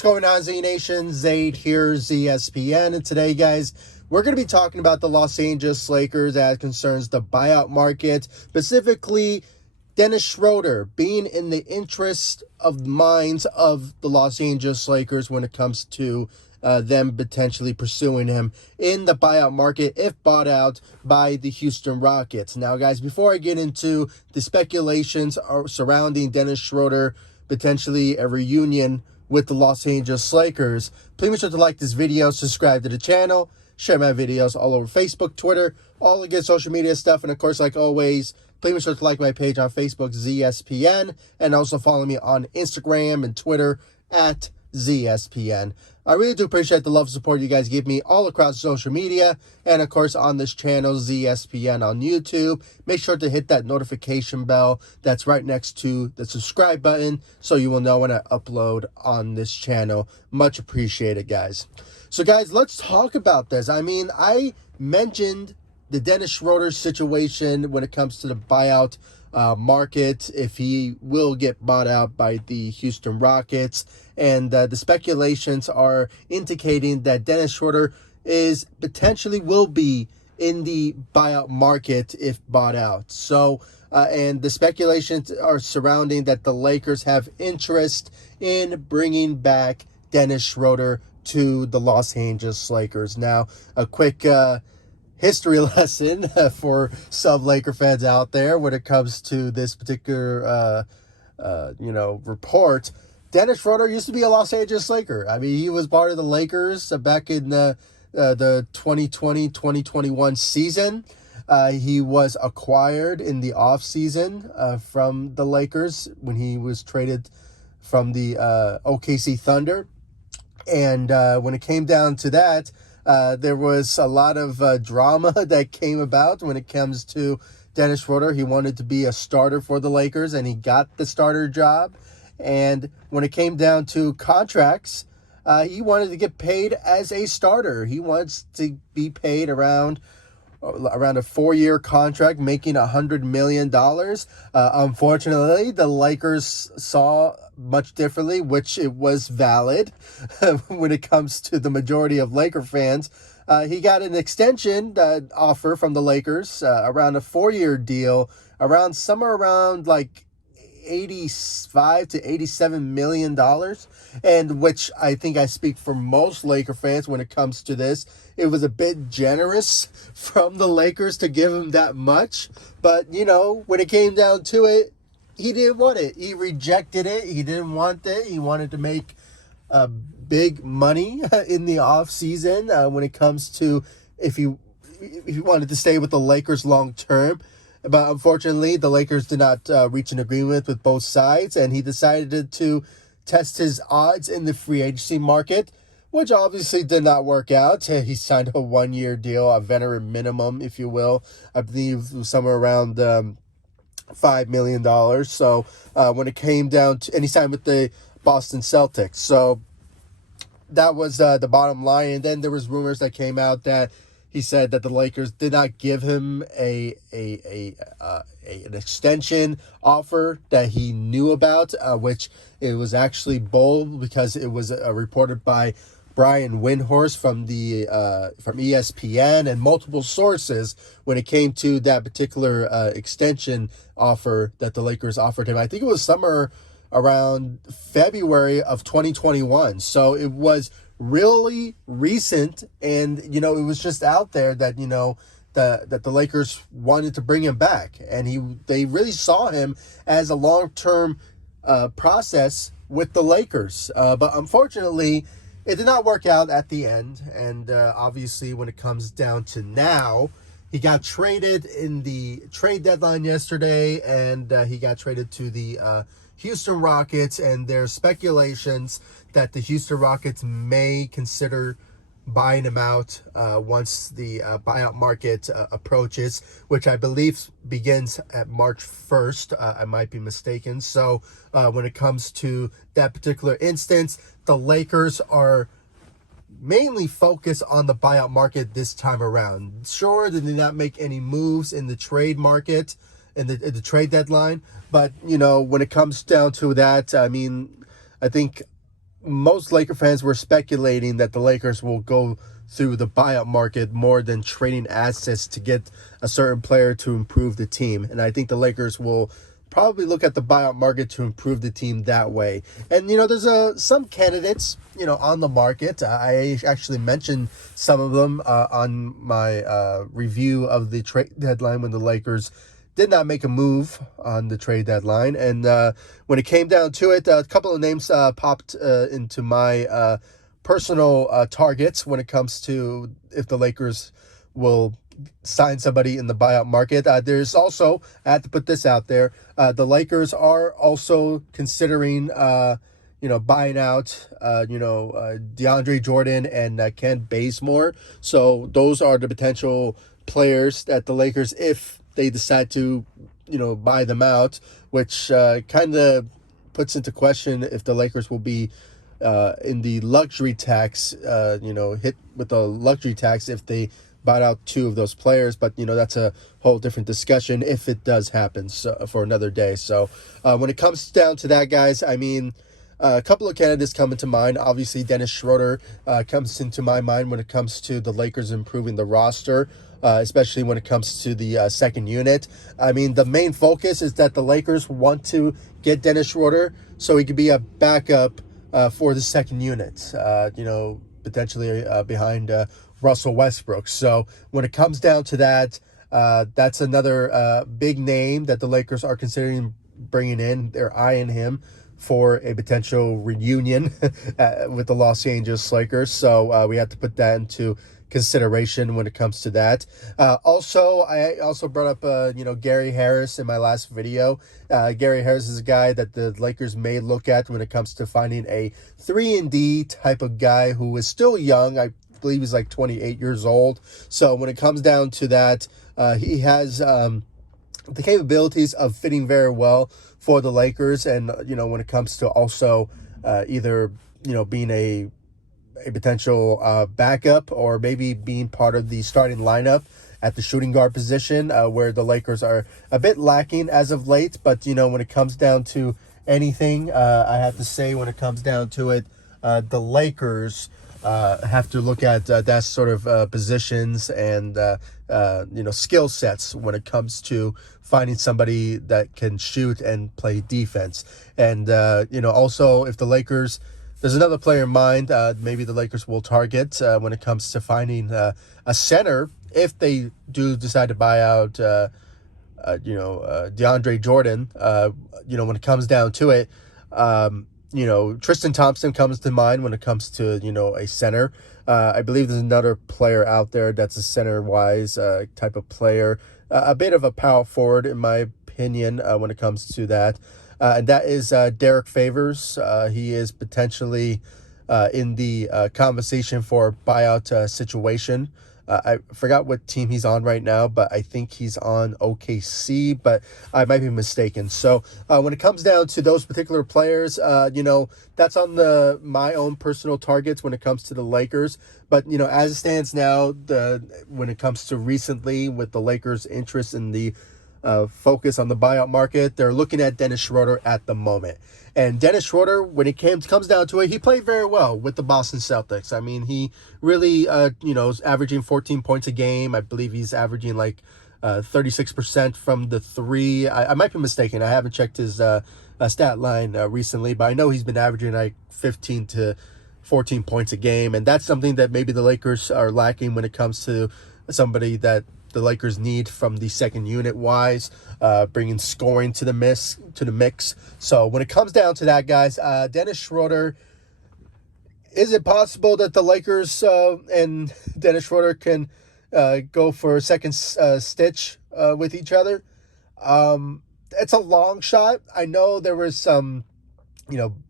What's going on, Z Nation? Zaid here, ZSPN, and today, guys, we're going to be talking about the Los Angeles Lakers as concerns the buyout market, specifically Dennis Schroder being in the interest of minds of the Los Angeles Lakers when it comes to them potentially pursuing him in the buyout market if bought out by the Houston Rockets. Now, guys, before I get into the speculations surrounding Dennis Schroder, potentially a reunion with the Los Angeles Lakers, please make sure to like this video, subscribe to the channel, share my videos all over Facebook, Twitter, all the good social media stuff, and of course, like always, please make sure to like my page on Facebook, ZSPN, and also follow me on Instagram and Twitter at ZSPN. I really do appreciate the love and support you guys give me all across social media, and of course on this channel, ZSPN on YouTube. Make sure to hit that notification bell that's right next to the subscribe button so you will know when I upload on this channel. Much appreciated, guys. So, guys, let's talk about this. I mean, I mentioned the Dennis Schroder situation when it comes to the buyout market, if he will get bought out by the Houston Rockets, and the speculations are indicating that Dennis Schroder is potentially will be in the buyout market if bought out. So and the speculations are surrounding that the Lakers have interest in bringing back Dennis Schroder to the Los Angeles Lakers. Now, a quick history lesson for some Laker fans out there when it comes to this particular, report. Dennis Schroder used to be a Los Angeles Laker. I mean, he was part of the Lakers back in the 2020-2021 season. He was acquired in the offseason from the Lakers when he was traded from the OKC Thunder. And when it came down to that, there was a lot of drama that came about when it comes to Dennis Schroder. He wanted to be a starter for the Lakers, and he got the starter job. And when it came down to contracts, he wanted to get paid as a starter. He wants to be paid around a 4-year contract, making $100 million. Unfortunately, the Lakers saw much differently, which it was valid when it comes to the majority of Laker fans. He got an extension offer from the Lakers, around a 4-year deal, somewhere around like $85 to $87 million, and which I think I speak for most Laker fans when it comes to this. It was a bit generous from the Lakers to give him that much, but when it came down to it, he didn't want it. He rejected it. He didn't want it. He wanted to make big money in the off season when it comes to if he wanted to stay with the Lakers long term. But unfortunately, the Lakers did not reach an agreement with both sides, and he decided to test his odds in the free agency market, which obviously did not work out. He signed a 1-year deal, a veteran minimum, if you will. I believe somewhere around $5 million. So when it came down to, and he signed with the Boston Celtics. So that was the bottom line. And then there was rumors that came out that he said that the Lakers did not give him an extension offer that he knew about, which it was actually bold because it was reported by Brian Windhorst from ESPN and multiple sources when it came to that particular extension offer that the Lakers offered him. I think it was somewhere around February of 2021. So it was really recent, and it was just out there that that the Lakers wanted to bring him back, and they really saw him as a long-term process with the Lakers, but unfortunately it did not work out at the end. And obviously when it comes down to now, he got traded in the trade deadline yesterday, and he got traded to the Houston Rockets, and there's speculations that the Houston Rockets may consider buying him out once the buyout market approaches, which I believe begins at March 1st. I might be mistaken. So when it comes to that particular instance, the Lakers are mainly focused on the buyout market this time around. Sure, they did not make any moves in the trade market, in the trade deadline, but when it comes down to that, I mean, I think most Laker fans were speculating that the Lakers will go through the buyout market more than trading assets to get a certain player to improve the team. And I think the Lakers will probably look at the buyout market to improve the team that way. And, there's some candidates, on the market. I actually mentioned some of them on my review of the trade deadline when the Lakers did not make a move on the trade deadline. And when it came down to it, a couple of names popped into my personal targets when it comes to if the Lakers will sign somebody in the buyout market. There's also, I have to put this out there, the Lakers are also considering, buying out, DeAndre Jordan and Ken Bazemore. So those are the potential players that the Lakers, if they decide to, buy them out, which kind of puts into question if the Lakers will be in the luxury tax, hit with the luxury tax if they bought out two of those players. But, that's a whole different discussion if it does happen, so, for another day. So when it comes down to that, guys, I mean, a couple of candidates come into mind. Obviously, Dennis Schroder comes into my mind when it comes to the Lakers improving the roster, especially when it comes to the second unit. I mean, the main focus is that the Lakers want to get Dennis Schroder so he could be a backup for the second unit, potentially behind Russell Westbrook. So when it comes down to that, that's another big name that the Lakers are considering bringing in. They're eyeing him for a potential reunion with the Los Angeles Lakers. So we have to put that into consideration when it comes to that. I also brought up, Gary Harris in my last video. Gary Harris is a guy that the Lakers may look at when it comes to finding a 3-and-D type of guy who is still young. I believe he's like 28 years old. So when it comes down to that, he has the capabilities of fitting very well for the Lakers. And, when it comes to also either, being a potential backup or maybe being part of the starting lineup at the shooting guard position, where the Lakers are a bit lacking as of late. But, when it comes down to anything, I have to say when it comes down to it, the Lakers have to look at that sort of positions and, skill sets when it comes to finding somebody that can shoot and play defense. And, also if the Lakers, there's another player in mind, maybe the Lakers will target when it comes to finding a center if they do decide to buy out, DeAndre Jordan. When it comes down to it, Tristan Thompson comes to mind when it comes to, a center. I believe there's another player out there that's a center-wise type of player, a bit of a power forward, in my opinion, when it comes to that. And that is Derek Favors. He is potentially in the conversation for a buyout situation. I forgot what team he's on right now, but I think he's on OKC, but I might be mistaken. So when it comes down to those particular players, that's on my own personal targets when it comes to the Lakers. But, as it stands now, when it comes to recently with the Lakers' interest in the focus on the buyout market, they're looking at Dennis Schroder at the moment. And Dennis Schroder, when it comes down to it, he played very well with the Boston Celtics. I mean, he really, is averaging 14 points a game. I believe he's averaging like 36% from the three. I might be mistaken. I haven't checked his stat line recently, but I know he's been averaging like 15 to 14 points a game. And that's something that maybe the Lakers are lacking when it comes to somebody that the Lakers need from the second unit wise, bringing scoring to the mix. So when it comes down to that, guys, Dennis Schroder, is it possible that the Lakers and Dennis Schroder can go for a second stitch with each other? It's a long shot. I know there was some,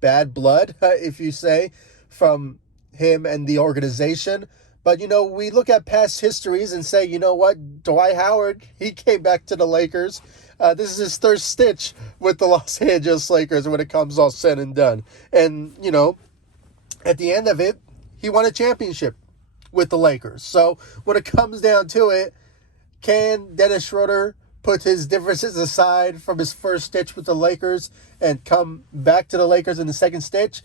bad blood, if you say, from him and the organization. But, we look at past histories and say, you know what, Dwight Howard, he came back to the Lakers. This is his third stitch with the Los Angeles Lakers when it comes all said and done. And, at the end of it, he won a championship with the Lakers. So when it comes down to it, can Dennis Schroder put his differences aside from his first stitch with the Lakers and come back to the Lakers in the second stitch?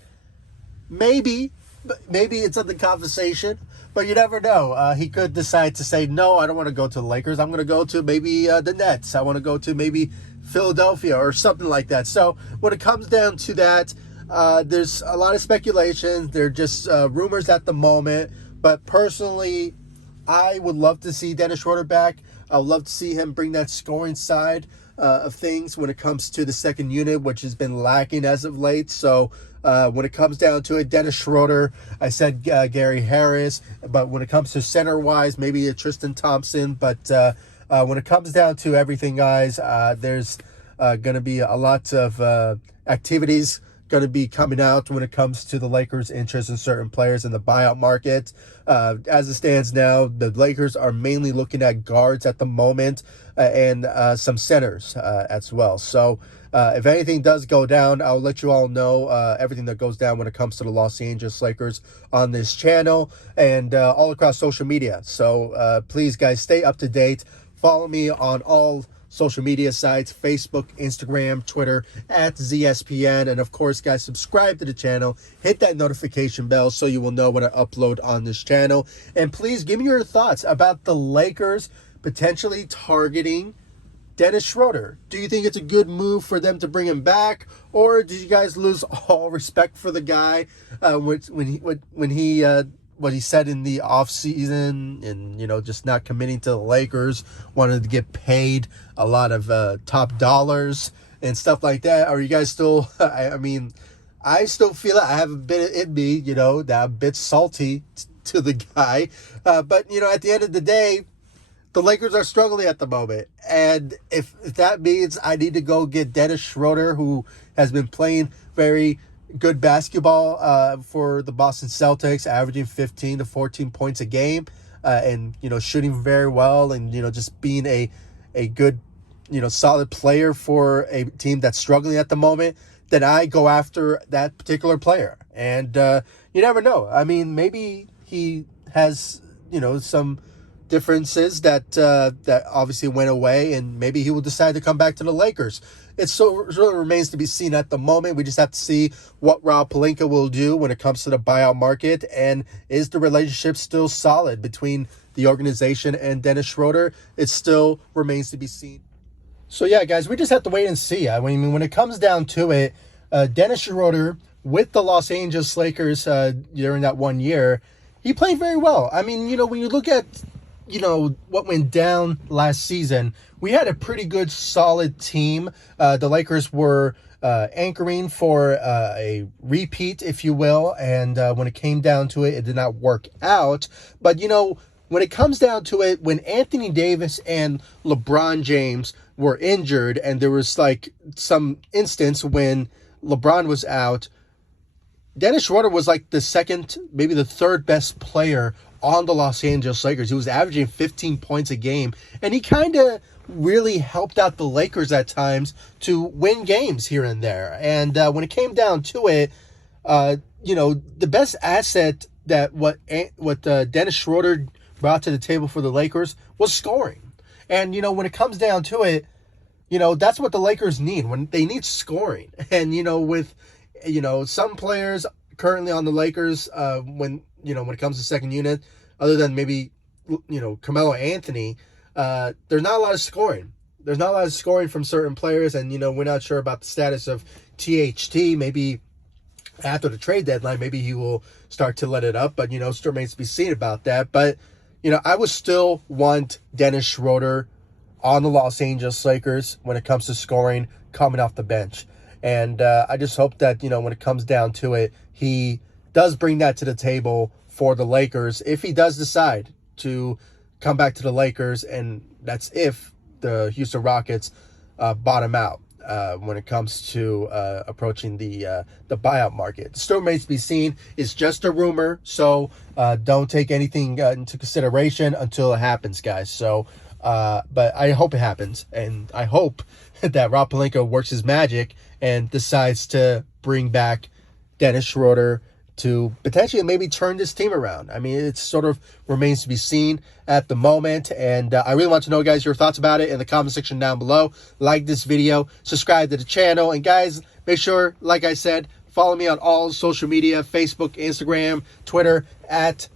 maybe it's in the conversation, but you never know. He could decide to say, no, I don't want to go to the Lakers. I'm going to go to maybe the Nets. I want to go to maybe Philadelphia or something like that. So when it comes down to that, there's a lot of speculation. They're just rumors at the moment. But personally, I would love to see Dennis Schroder back. I would love to see him bring that scoring side of things when it comes to the second unit, which has been lacking as of late. So when it comes down to it, Dennis Schroder, I said Gary Harris, but when it comes to center-wise, maybe a Tristan Thompson. But when it comes down to everything, guys, there's going to be a lot of activities going to be coming out when it comes to the Lakers' interest in certain players in the buyout market. As it stands now, the Lakers are mainly looking at guards at the moment and some centers as well. So if anything does go down, I'll let you all know everything that goes down when it comes to the Los Angeles Lakers on this channel and all across social media. So please, guys, stay up to date. Follow me on all social media sites, Facebook, Instagram, Twitter, at ZSPN. And of course, guys, subscribe to the channel. Hit that notification bell so you will know when I upload on this channel. And please give me your thoughts about the Lakers potentially targeting Dennis Schroder. Do you think it's a good move for them to bring him back? Or did you guys lose all respect for the guy what he said in the offseason and, you know, just not committing to the Lakers, wanted to get paid a lot of top dollars and stuff like that? Are you guys still, I mean, I still feel it. I have a bit in me, you know, that I'm a bit salty to the guy. But, you know, at the end of the day, the Lakers are struggling at the moment. And if that means I need to go get Dennis Schroder, who has been playing very good basketball for the Boston Celtics, averaging 15 to 14 points a game, and, you know, shooting very well, and, you know, just being a good, you know, solid player for a team that's struggling at the moment, then I go after that particular player. And you never know. I mean, maybe he has, you know, some differences that obviously went away, and maybe he will decide to come back to the Lakers. It sort of remains to be seen at the moment. We just have to see what Rob Pelinka will do when it comes to the buyout market, and is the relationship still solid between the organization and Dennis Schroder? It still remains to be seen. So yeah, guys, we just have to wait and see. I mean, when it comes down to it, Dennis Schroder with the Los Angeles Lakers during that 1 year, he played very well. I mean, you know, when you look at, you know, what went down last season, we had a pretty good, solid team. The Lakers were anchoring for a repeat, if you will. And when it came down to it, it did not work out. But, you know, when it comes down to it, when Anthony Davis and LeBron James were injured, and there was like some instance when LeBron was out, Dennis Schroder was like the second, maybe the third best player on the Los Angeles Lakers. He was averaging 15 points a game, and he kind of really helped out the Lakers at times to win games here and there. And when it came down to it, you know, the best asset that what Dennis Schroder brought to the table for the Lakers was scoring. And, you know, when it comes down to it, you know, that's what the Lakers need. When they need scoring. And, you know, with, you know, some players currently on the Lakers, when it comes to second unit, other than maybe, you know, Carmelo Anthony, there's not a lot of scoring. There's not a lot of scoring from certain players, and, you know, we're not sure about the status of THT. Maybe after the trade deadline, maybe he will start to let it up, but, you know, still remains to be seen about that. But, you know, I would still want Dennis Schroder on the Los Angeles Lakers when it comes to scoring coming off the bench. And I just hope that, you know, when it comes down to it, he does bring that to the table for the Lakers if he does decide to come back to the Lakers, and that's if the Houston Rockets bottom out when it comes to approaching the buyout market. It still remains to be seen. It's just a rumor, so don't take anything into consideration until it happens, guys. So, but I hope it happens, and I hope that Rob Pelinka works his magic and decides to bring back Dennis Schroder to potentially maybe turn this team around. I mean, it sort of remains to be seen at the moment. And I really want to know, guys, your thoughts about it in the comment section down below. Like this video, subscribe to the channel. And, guys, make sure, like I said, Follow me on all social media, Facebook, Instagram, Twitter, at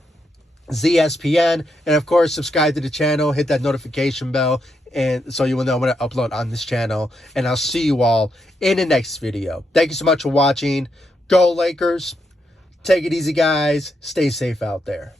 ZSPN. And of course, subscribe to the channel, hit that notification bell, and so you will know when I upload on this channel. And I'll see you all in the next video. Thank you so much for watching. Go Lakers. Take it easy, guys. Stay safe out there.